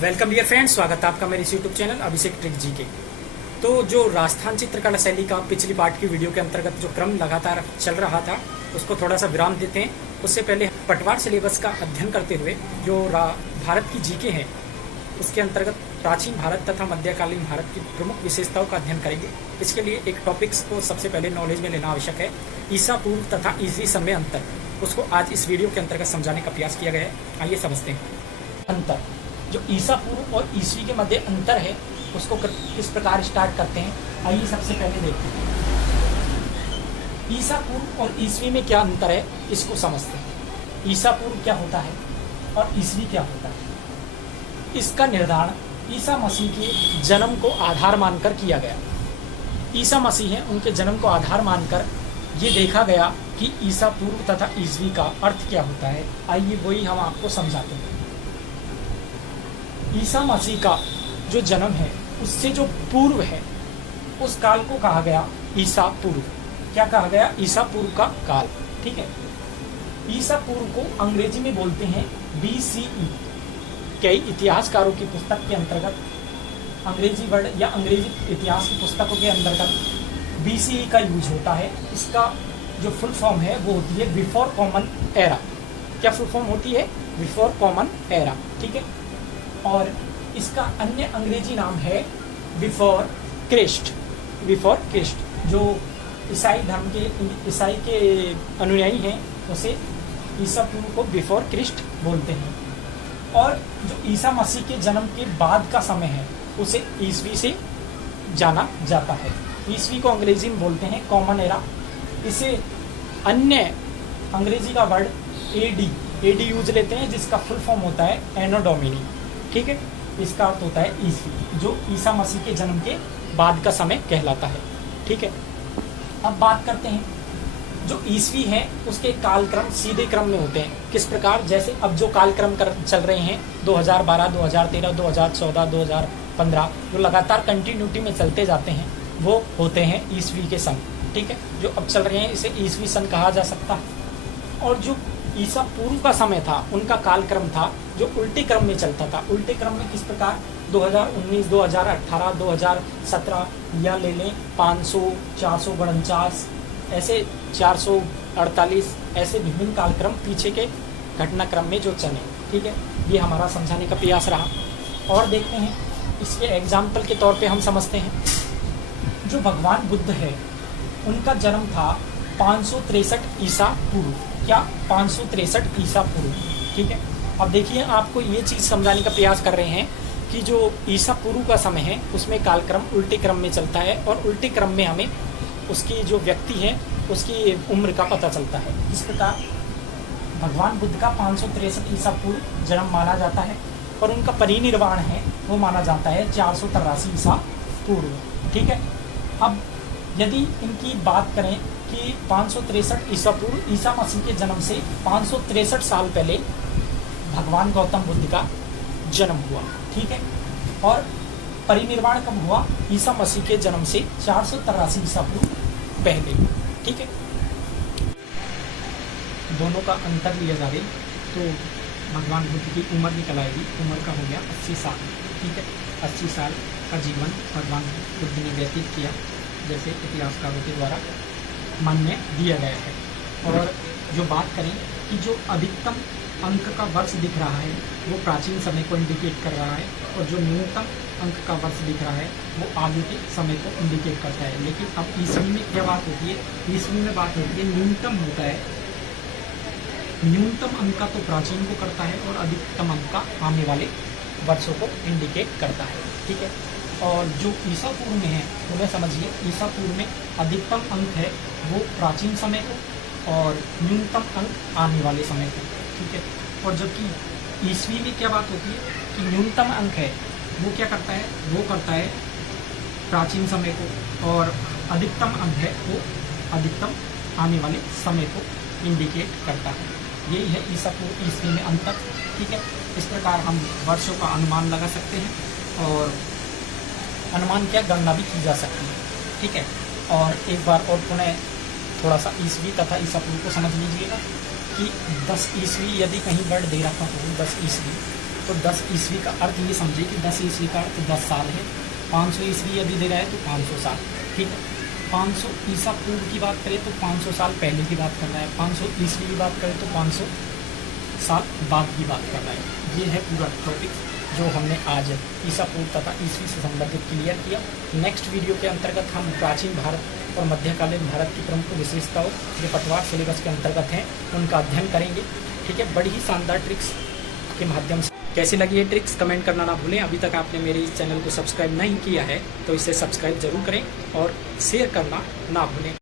Welcome dear friends, स्वागत है आपका मेरे इस यूट्यूब चैनल अभिषेक ट्रिक जी के। तो जो राजस्थान चित्रकला शैली का पिछली पार्ट की वीडियो के अंतर्गत जो क्रम लगातार चल रहा था उसको थोड़ा सा विराम देते हैं। उससे पहले पटवार सिलेबस का अध्ययन करते हुए जो भारत की जीके है उसके अंतर्गत प्राचीन भारत तथा मध्यकालीन भारत की प्रमुख विशेषताओं का अध्ययन करेंगे। इसके लिए एक टॉपिक्स को सबसे पहले नॉलेज में लेना आवश्यक है। ईसा पूर्व तथा ईसवी सन में अंतर, उसको आज इस वीडियो के अंतर्गत समझाने का प्रयास किया गया है। आइए समझते हैं। अंतर, जो ईसा पूर्व और ईसवी के मध्य अंतर है उसको किस प्रकार स्टार्ट करते हैं, आइए सबसे पहले देखते हैं। ईसा पूर्व और ईसवी में क्या अंतर है इसको समझते हैं। ईसा पूर्व क्या होता है और ईसवी क्या होता है, इसका निर्धारण ईसा मसीह के जन्म को आधार मानकर किया गया। ईसा मसीह है, उनके जन्म को आधार मानकर ये देखा गया कि ईसा पूर्व तथा ईसवी का अर्थ क्या होता है। आइए वही हम आपको समझाते हैं। ईसा मसीह का जो जन्म है उससे जो पूर्व है उस काल को कहा गया ईसा पूर्व। क्या कहा गया? ईसा पूर्व का काल। ठीक है। ईसा पूर्व को अंग्रेजी में बोलते हैं BCE। कई इतिहासकारों की पुस्तक के अंतर्गत अंग्रेजी वर्ड या अंग्रेजी इतिहास की पुस्तकों के अंतर्गत BCE का यूज होता है। इसका जो फुल फॉर्म है वो होती है बिफोर कॉमन एरा। क्या फुल फॉर्म होती है? Before common era. ठीक है। और इसका अन्य अंग्रेजी नाम है बिफोर क्रिस्ट। बिफोर क्रिस्ट जो ईसाई धर्म के ईसाई के अनुयायी हैं उसे ईसा पूर्व को बिफोर क्रिस्ट बोलते हैं। और जो ईसा मसीह के जन्म के बाद का समय है उसे ईसवी से जाना जाता है। ईसवी को अंग्रेजी में बोलते हैं कॉमन एरा। इसे अन्य अंग्रेजी का वर्ड AD यूज लेते हैं जिसका फुल फॉर्म होता है एनो डोमिनी। ठीक है। इसका अर्थ होता है ईसवी, जो ईसा मसीह के जन्म के बाद का समय कहलाता है। ठीक है। अब बात करते हैं जो ईसवी है उसके कालक्रम सीधे क्रम में होते हैं। किस प्रकार? जैसे अब जो कालक्रम चल रहे हैं 2012, 2013, 2014, 2015 जो लगातार कंटिन्यूटी में चलते जाते हैं वो होते हैं ईसवी के सन। ठीक है। जो अब चल रहे हैं इसे ईसवी सन कहा जा सकता है। और जो ईसा पूर्व का समय था उनका कालक्रम था जो उल्टे क्रम में चलता था। उल्टे क्रम में किस प्रकार? 2019, 2018, 2017 या ले लें 500, 449, ऐसे 448, ऐसे विभिन्न कालक्रम पीछे के घटनाक्रम में जो चले। ठीक है। ये हमारा समझाने का प्रयास रहा। और देखते हैं इसके एग्जाम्पल के तौर पे हम समझते हैं। जो भगवान बुद्ध है उनका जन्म था 563 ईसा पूर्व। क्या? 563 ईसा पूर्व। ठीक है। अब देखिए, आपको ये चीज़ समझाने का प्रयास कर रहे हैं कि जो ईसा पूर्व का समय है उसमें कालक्रम उल्टे क्रम में चलता है और उल्टे क्रम में हमें उसकी जो व्यक्ति है उसकी उम्र का पता चलता है। इस प्रकार भगवान बुद्ध का 563 ईसा पूर्व जन्म माना जाता है और उनका परिनिर्वाण है वो माना जाता है 483 ईसा पूर्व। ठीक है। अब यदि इनकी बात करें कि 563 ईसा पूर्व ईसा मसीह के जन्म से 563 साल पहले भगवान गौतम बुद्ध का जन्म हुआ। ठीक है। और परिनिर्वाण कब हुआ? ईसा मसीह के जन्म से 483 ईसा पूर्व पहले। ठीक है। दोनों का अंतर लिया जाए तो भगवान बुद्ध की उम्र निकल आएगी। उम्र का हो गया 80 साल। ठीक है। 80 साल का जीवन भगवान बुद्ध ने व्यतीत किया जैसे इतिहासकारों के द्वारा मन में दिया गया है। और जो बात करें कि जो अधिकतम अंक का वर्ष दिख रहा है वो प्राचीन समय को इंडिकेट कर रहा है और जो न्यूनतम अंक का वर्ष दिख रहा है वो आगे के समय को इंडिकेट करता है। लेकिन अब ईसवी में क्या बात होती है? ईसवी में बात होती है न्यूनतम होता है। न्यूनतम अंक का तो प्राचीन को करता है और अधिकतम अंक का आने वाले वर्षों को इंडिकेट करता है। ठीक है। और जो ईसा पूर्व में है उन्हें समझिए, ईसा पूर्व में अधिकतम अंक है वो प्राचीन समय को और न्यूनतम अंक आने वाले समय को। ठीक है। और जबकि ईसवी में क्या बात होती है कि न्यूनतम अंक है वो क्या करता है? वो करता है प्राचीन समय को और अधिकतम अंक है वो अधिकतम आने वाले समय को इंडिकेट करता है। यही है ईसा पूर्व ईसवी में अंतर। ठीक है। इस प्रकार हम वर्षों का अनुमान लगा सकते हैं और अनुमान क्या गणना भी की जा सकती है। ठीक है। और एक बार और पुनः थोड़ा सा ईसवी तथा ईसा पूर्व को समझ लीजिएगा कि 10 ईस्वी यदि कहीं वर्ड दे रखा हो 10 ईस्वी तो 10 ईस्वी का अर्थ ये समझिए कि 10 ईस्वी का अर्थ 10 साल है। 500 ईस्वी यदि दे रहा है तो 500 साल, ठीक है। 500 ईसा पूर्व की बात करें तो 500 साल पहले की बात कर रहा है। 500 ईस्वी की बात करें तो 500 साल बाद की बात कर रहा है। ये है पूरा टॉपिक जो हमने आज ईसा पूर्व तथा ईस्वी से संबंधित क्लियर किया। नेक्स्ट वीडियो के अंतर्गत हम प्राचीन भारत और मध्यकालीन भारत की प्रमुख विशेषताओं जो पटवार सिलेबस के अंतर्गत हैं उनका अध्ययन करेंगे, ठीक है। बड़ी ही शानदार ट्रिक्स के माध्यम से कैसी लगी ये ट्रिक्स कमेंट करना ना भूलें। अभी तक आपने मेरे इस चैनल को सब्सक्राइब नहीं किया है तो इसे सब्सक्राइब जरूर करें और शेयर करना ना भूलें।